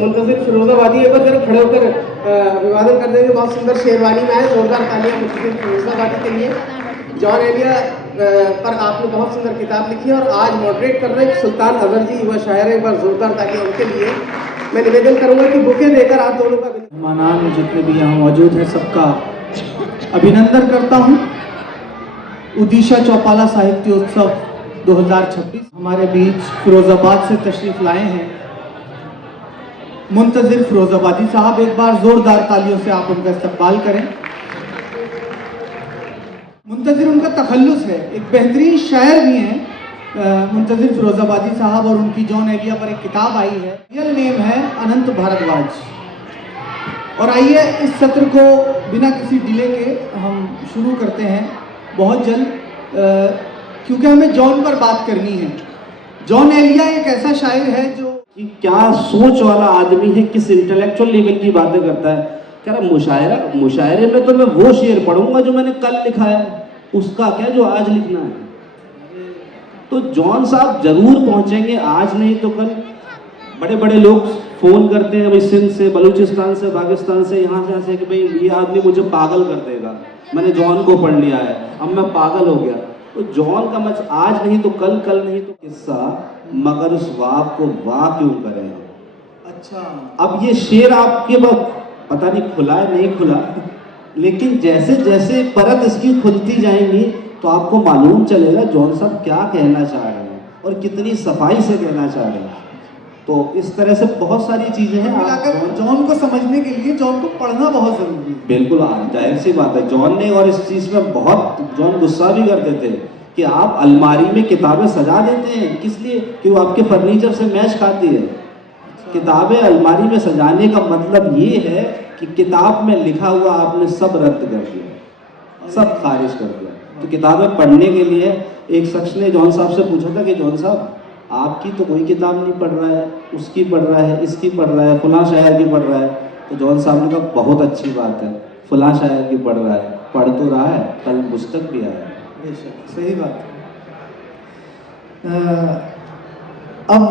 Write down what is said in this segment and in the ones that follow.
मुंतज़िर फिरोजाबादी एक बार जरा खड़े होकर अभिवादन कर देंगे। बहुत सुंदर शेरवानी में है, जोरदार तालियां मुंतज़िर फिरोजाबादी के लिए। जॉन एलिया पर आपने बहुत सुंदर किताब लिखी है और आज मॉडरेट कर रहे हैं सुल्तान अजहर जी, युवा शायर है। एक बार जोरदार तालियां उनके लिए। मैं निवेदन करूंगा कि बुके देकर आप दोनों का मेहमान जितने भी यहाँ मौजूद हैं सबका अभिनंदन करता हूँ। उड़ीसा चौपाला साहित्योत्सव 2026 हमारे बीच फिरोजाबाद से तशरीफ लाए हैं मुंतज़िर फिरोजाबादी साहब। एक बार जोरदार तालियों से आप उनका इस्तकबाल करें। मुंतज़िर उनका तखल्लुस है, एक बेहतरीन शायर भी हैं मुंतज़िर फिरोजाबादी साहब, और उनकी जॉन एलिया पर एक किताब आई है, रियल नेम है अनंत भारद्वाज। और आइए इस सत्र को बिना किसी डिले के हम शुरू करते हैं बहुत जल्द, क्योंकि हमें जॉन पर बात करनी है। जॉन एलिया एक ऐसा शायर है जो कि क्या सोच वाला आदमी है, किस इंटेलेक्चुअल लेवल की बातें करता है। कह रहा मुशायरे में तो मैं वो शेर पढ़ूंगा जो मैंने कल लिखा है, उसका क्या जो आज लिखना है। तो जॉन साहब जरूर पहुंचेंगे, आज नहीं तो कल। बड़े बड़े लोग फोन करते हैं भाई, सिंध से, बलूचिस्तान से, पाकिस्तान से, यहाँ से कि भाई ये आदमी मुझे पागल कर देगा, मैंने जॉन को पढ़ लिया है, अब मैं पागल हो गया। तो जॉन का मच आज नहीं तो कल, कल नहीं तो किस्सा, मगर उस वाह को वाह क्यों करें। अच्छा, अब ये शेर आपके पता नहीं खुला है नहीं खुला, लेकिन जैसे जैसे परत इसकी खुलती जाएंगी तो आपको मालूम चलेगा जॉन साहब क्या कहना चाह रहे हैं और कितनी सफाई से कहना चाह रहे हैं। तो इस तरह से बहुत सारी चीजें हैं। जॉन को समझने के लिए जॉन को पढ़ना बहुत जरूरी है। बिल्कुल, जाहिर सी बात है। जॉन ने, और इस चीज में बहुत जॉन गुस्सा भी करते थे कि आप अलमारी में किताबें सजा देते हैं, किस लिए कि वो आपके फर्नीचर से मैच खाती है। किताबें अलमारी में सजाने का मतलब ये है कि किताब में लिखा हुआ आपने सब रद्द कर दिया, सब खारिज कर दिया। तो किताबें पढ़ने के लिए एक शख्स ने जॉन साहब से पूछा था कि जॉन साहब आपकी तो कोई किताब नहीं पढ़ रहा है, उसकी पढ़ रहा है, इसकी पढ़ रहा है, फलां शायर की पढ़ रहा है। तो जॉन साहब ने कहा बहुत अच्छी बात है, फलां शायर की पढ़ रहा है, पढ़ तो रहा है, कल पुस्तक भी आया। बेशक सही बात है। अब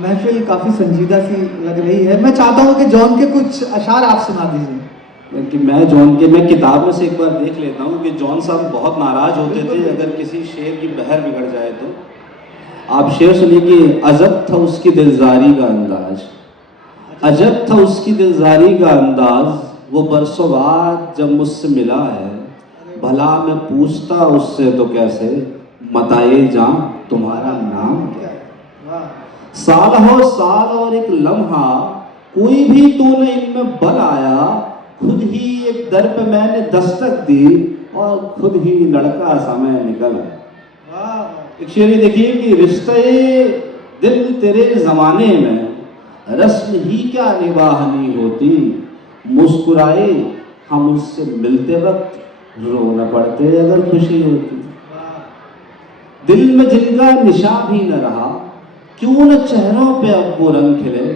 महफिल काफ़ी संजीदा सी लग रही है। मैं चाहता हूँ कि जॉन के कुछ अशार आप सुना दीजिए। कि मैं जॉन के, मैं किताब में से एक बार देख लेता हूँ कि जॉन साहब बहुत नाराज होते थे अगर किसी शेर की बहर बिगड़ जाए तो। आप शेर सुनिए कि अजब था उसकी दिलजारी का अंदाज, अजब था उसकी दिलजारी का अंदाज, वो बरसों बाद जब मुझसे मिला है, भला मैं पूछता उससे तो कैसे, बताए जां तुम्हारा नाम क्या है। साल हो साल और एक लम्हा, कोई भी तो न इनमें बल आया, खुद ही एक दर पे मैंने दस्तक दी और खुद ही लड़का समय निकल आया। एक शेर देखिए कि रिश्ते दिल तेरे जमाने में रस्म ही क्या निभानी होती, मुस्कुराए हम उससे मिलते वक्त, रो न पड़ते अगर खुशी होती। दिल में जिनका निशा भी न रहा, क्यों न चेहरों पे अब वो रंग खिले,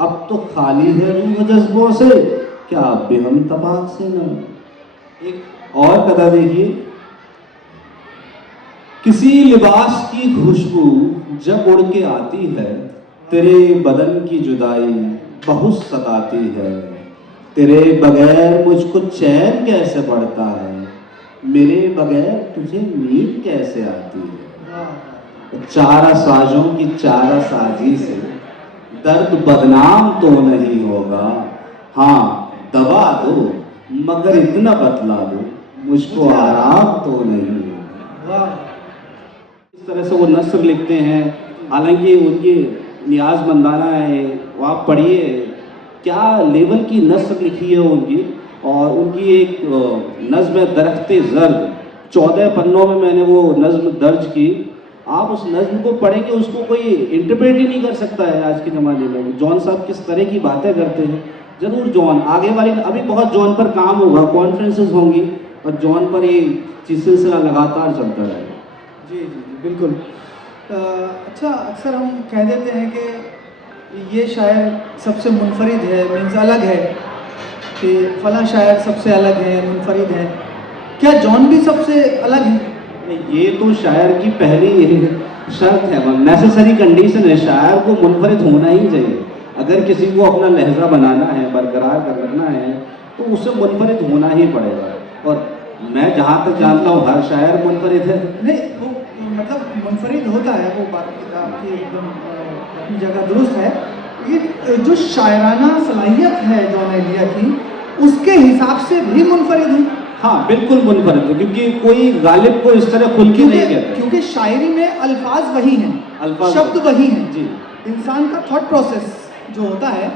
अब तो खाली है रूह जज्बों से, क्या बेहम तबाक से न। एक और कथा देखिए, किसी लिबास की खुशबू जब उड़ के आती है, तेरे बदन की जुदाई बहुत सताती है, तेरे बगैर मुझको चैन कैसे पड़ता है, मेरे बगैर तुझे नींद कैसे आती है। चारा साजों की चारा साजी से दर्द बदनाम तो नहीं होगा, हाँ दवा दो मगर इतना बतला दो, मुझको आराम तो नहीं होगा। इस तरह से वो नस्र लिखते हैं। हालांकि उनकी नियाज़मंदाना है, वो आप पढ़िए क्या लेवल की नस्र लिखी है उनकी। और उनकी एक नज़्म दरख्ते ज़र्द 14 पन्नों में मैंने वो नज़्म दर्ज की। आप उस नज़्म को पढ़ेंगे, उसको कोई इंटरप्रेट ही नहीं कर सकता है आज के ज़माने में। जॉन साहब किस तरह की बातें करते हैं। ज़रूर जॉन आगे वाली, अभी बहुत जॉन पर काम होगा, कॉन्फ्रेंसेस होंगी और जॉन पर ये सिलसिला लगातार चलता रहेगा। जी जी जी बिल्कुल। अच्छा, अक्सर हम कह देते हैं कि ये शायर सबसे मुनफरिद है, मीन्स अलग है, कि फला शायर सबसे अलग है, मुनफरिद है। क्या जॉन भी सबसे अलग है? ये तो शायर की पहली शर्त है, नेसेसरी कंडीशन है, शायर को मुनफरिद होना ही चाहिए। अगर किसी को अपना लहजा बनाना है, बरकरार कर रखना है, तो उसे मुनफरिद होना ही पड़ेगा। और मैं जहाँ तक जानता हूँ हर शायर मुनफरिद है। नहीं, वो मतलब मुनफरिद होता है, वो बात आपकी एकदम अपनी जगह दुरुस्त है। ये जो शायराना सलाहियत है जॉन एलिया की, उसके हिसाब से भी मुनफरिद है। हाँ बिल्कुल मुनफरिद है, क्योंकि कोई गालिब को इस तरह खुल के नहीं कहता। क्योंकि शायरी में अल्फाज वही हैं, अल्फाज शब्द वही हैं जी। इंसान का थॉट प्रोसेस जो होता है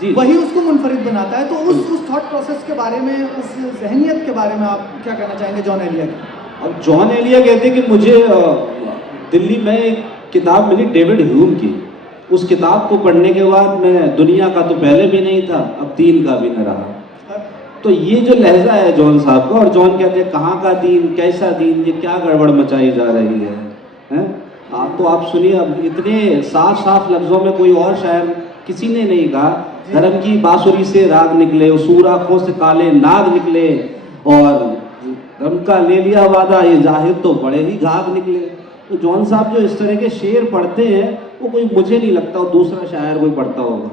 जी। वही उसको मुनफरिद बनाता है। तो उस थॉट प्रोसेस के बारे में, उस जहनियत के बारे में आप क्या कहना चाहेंगे जॉन एलिया की? अब जॉन एलिया कहते हैं कि मुझे दिल्ली में एक किताब मिली डेविड ह्यूम की। उस किताब को पढ़ने के बाद मैं दुनिया का तो पहले भी नहीं था, अब दीन का भी न रहा। तो ये जो लहजा है जॉन साहब का, और जॉन कहते हैं कहाँ का दीन, कैसा दीन, ये क्या गड़बड़ मचाई जा रही है, हैं? आप सुनिए, अब इतने साफ साफ लफ्ज़ों में कोई और शायर किसी ने नहीं कहा। धर्म की बांसुरी से राग निकले, सूर आँखों से काले नाग निकले, और धर्म का ले लिया वादा, ये जाहिर तो बड़े ही घाघ निकले। तो जॉन साहब जो इस तरह के शेर पढ़ते हैं, वो कोई, मुझे नहीं लगता वो दूसरा शायर कोई पढ़ता होगा।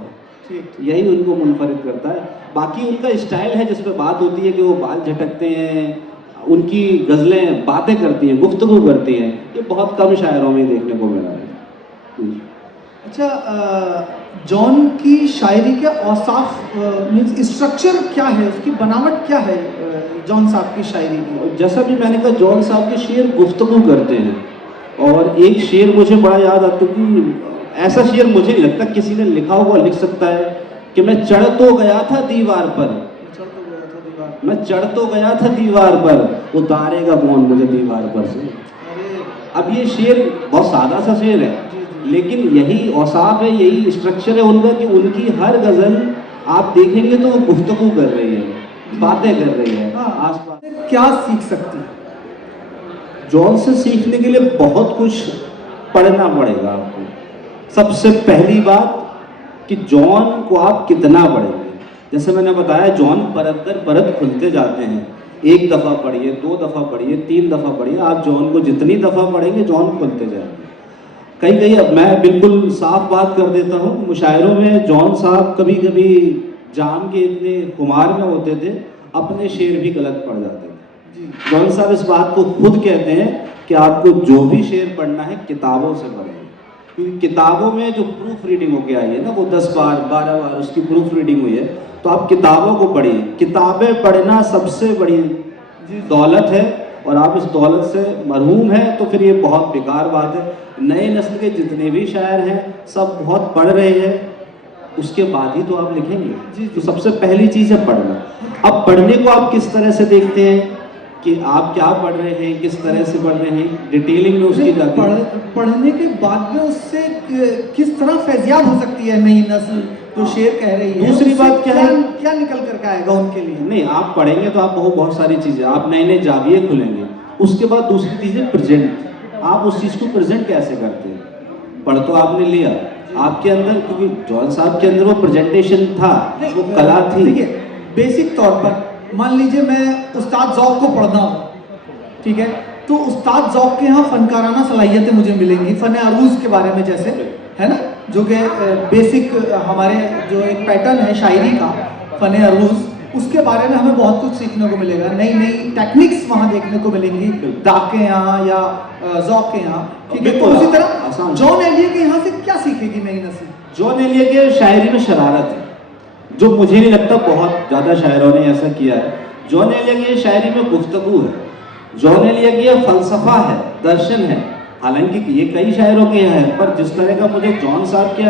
यही उनको मुनफरिद करता है। बाकी उनका स्टाइल है जिस पर बात होती है कि वो बाल झटकते हैं, उनकी गज़लें बातें करती हैं, गुफ्तगू करती हैं, ये बहुत कम शायरों में देखने को मिला है। अच्छा, जॉन की शायरी के औसाफ मीन्स स्ट्रक्चर क्या है, उसकी बनावट क्या है जॉन साहब की शायरी की? जैसा भी मैंने कहा, जॉन साहब के शेर गुफ्तगू करते हैं। और एक शेर मुझे बड़ा याद आता कि ऐसा शेर मुझे नहीं लगता किसी ने लिखा हुआ लिख सकता है कि मैं चढ़ तो गया था दीवार पर, मैं चढ़ तो गया था दीवार पर, उतारेगा कौन मुझे दीवार पर से। अब ये शेर बहुत सादा सा शेर है, लेकिन यही औसाफ है, यही स्ट्रक्चर है उनका कि उनकी हर गज़ल आप देखेंगे तो वो गुफ्तगू कर रही है, बातें कर रही है आसपास। क्या सीख सकती है? जॉन से सीखने के लिए बहुत कुछ पढ़ना पड़ेगा आपको। सबसे पहली बात कि जॉन को आप कितना पढ़ेंगे। जैसे मैंने बताया, जॉन परत दर परत खुलते जाते हैं। एक दफ़ा पढ़िए, 2 दफ़ा पढ़िए, 3 दफ़ा पढ़िए, आप जॉन को जितनी दफ़ा पढ़ेंगे जॉन खुलते जाएंगे। कहीं कहीं अब मैं बिल्कुल साफ बात कर देता हूँ, मुशायरों में जॉन साहब कभी कभी जाम के इतने खुमार में होते थे, अपने शेर भी गलत पढ़ जाते थे। जॉन साहब इस बात को खुद कहते हैं कि आपको जो भी शेर पढ़ना है किताबों से पढ़ें, क्योंकि किताबों में जो प्रूफ रीडिंग होके आई है ना, वो 10 बार 12 बार उसकी प्रूफ रीडिंग हुई है। तो आप किताबों को पढ़िए। किताबें पढ़ना सबसे बड़ी दौलत है, और आप इस दौलत से महरूम हैं तो फिर ये बहुत बेकार बात है। नए नस्ल के जितने भी शायर हैं सब बहुत पढ़ रहे हैं, उसके बाद ही तो आप लिखेंगे। तो सबसे पहली चीज़ है पढ़ना। अब पढ़ने को आप किस तरह से देखते हैं कि आप क्या पढ़ रहे हैं, किस तरह से पढ़ रहे हैं, डिटेलिंग में उसकी जाती है। पढ़ने के बाद में उससे किस तरह फैज़याब हो सकती है नई नस्ल जो शेर कह रही है। दूसरी बात क्या है, क्या निकल कर आएगा उनके लिए? नहीं, आप पढ़ेंगे तो आप बहुत सारी चीज़ें, आप नए नए जाविये खुलेंगे। उसके बाद दूसरी चीज़ है प्रेजेंट। आप उस चीज़ को प्रेजेंट कैसे करते हैं। पढ़ तो आपने लिया, आपके अंदर, क्योंकि जॉन साहब के अंदर वो प्रेजेंटेशन था, वो कला थी। देखिए, बेसिक तौर पर मान लीजिए मैं उस्ताद ज़ौक़ को पढ़ना हूँ, ठीक है, तो उस्ताद ज़ौक़ के यहाँ फ़नकाराना सलाहियतें मुझे मिलेंगी, फ़न अरूज़ के बारे में, जैसे है ना, जो कि बेसिक हमारे जो एक पैटर्न है शायरी का, फ़न अरूज़, उसके बारे में हमें बहुत कुछ सीखने को मिलेगा। नई नई टेक्निक्स वहाँ देखने को मिलेंगी दाग के यहाँ या ज़ौक़ के यहाँ, ठीक है। तो उसी तरह जॉन एलिया के यहाँ से क्या सीखेगी नई नस्ल? जॉन एलिया के शायरी में शरारत है, जो मुझे नहीं लगता बहुत ज़्यादा शायरों ने ऐसा किया है। जॉन एलिया की शायरी में गुफ्तगू है, जॉन एलिया की फ़लसफ़ा है, दर्शन है। हालांकि ये कई शायरों के यहाँ है, पर जिस तरह का मुझे जॉन साहब के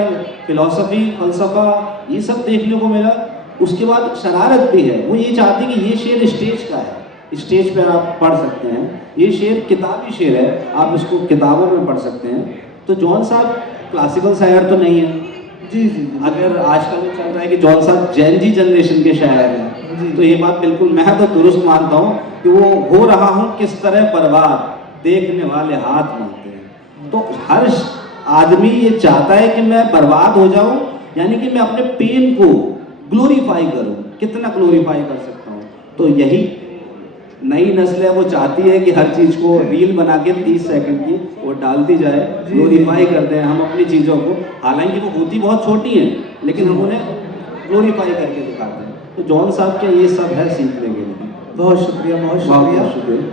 फ़िलॉसफ़ी, फ़लसफ़ा, ये सब देखने को मिला। उसके बाद शरारत भी है। वो ये चाहते हैं कि ये शेर स्टेज का है, स्टेज पर आप पढ़ सकते हैं। ये शेर किताबी शेर है, आप इसको किताबों में पढ़ सकते हैं। तो जॉन साहब क्लासिकल शायर तो नहीं है। जी। अगर आजकल में चल रहा है कि जॉन साहब जैन जी जनरेशन के शायर हैं, तो ये बात बिल्कुल मैं तो दुरुस्त मानता हूँ कि वो हो रहा हूँ किस तरह बर्बाद, देखने वाले हाथ मांगते हैं। तो हर आदमी ये चाहता है कि मैं बर्बाद हो जाऊँ, यानी कि मैं अपने पेन को ग्लोरीफाई करूँ। कितना ग्लोरीफाई कर सकता हूँ। तो यही नई नस्ल है, वो चाहती है कि हर चीज़ को रील बना के 30 सेकंड की वो डालती जाए, ग्लोरीफाई करते हैं हम अपनी चीज़ों को। हालांकि वो होती बहुत छोटी हैं, लेकिन हम उन्हें ग्लोरीफाई करके दिखाते हैं। तो जॉन साहब के ये सब है सीखने के लिए। बहुत शुक्रिया, बहुत बहुत शुक्रिया। शुक्रिया।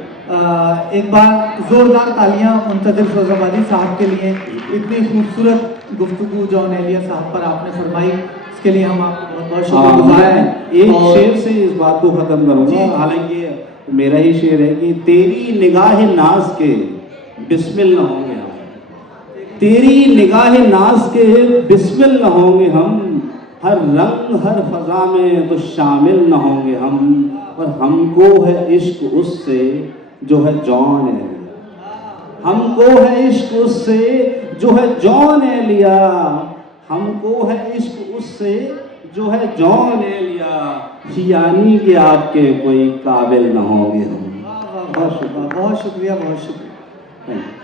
एक बार जोरदार तालियां मुंतज़िर फिरोजाबादी साहब के लिए। इतनी खूबसूरत गुफ्तगू जॉन एलिया साहब पर आपने फरमाई, इसके लिए हम आपको बहुत बहुत शुक्रगुजार हैं। एक और शेर से इस बात को खत्म करूंगा, जी। हालांकि मेरा ही शेर है कि तेरी निगाह नाज के बिस्मिल न होंगे हम, तेरी निगाह नाज के बिस्मिल न होंगे हम, हर रंग हर फजा में तो शामिल न होंगे हम, और हमको है इश्क उससे जो है जॉन एलिया, हमको है इश्क उससे जो है जॉन एलिया, हमको है इश्क उससे जो है जॉन एलिया, यानी कि आपके कोई काबिल न होंगे हम। बहुत शुक्रिया, बहुत शुक्रिया। Thank you.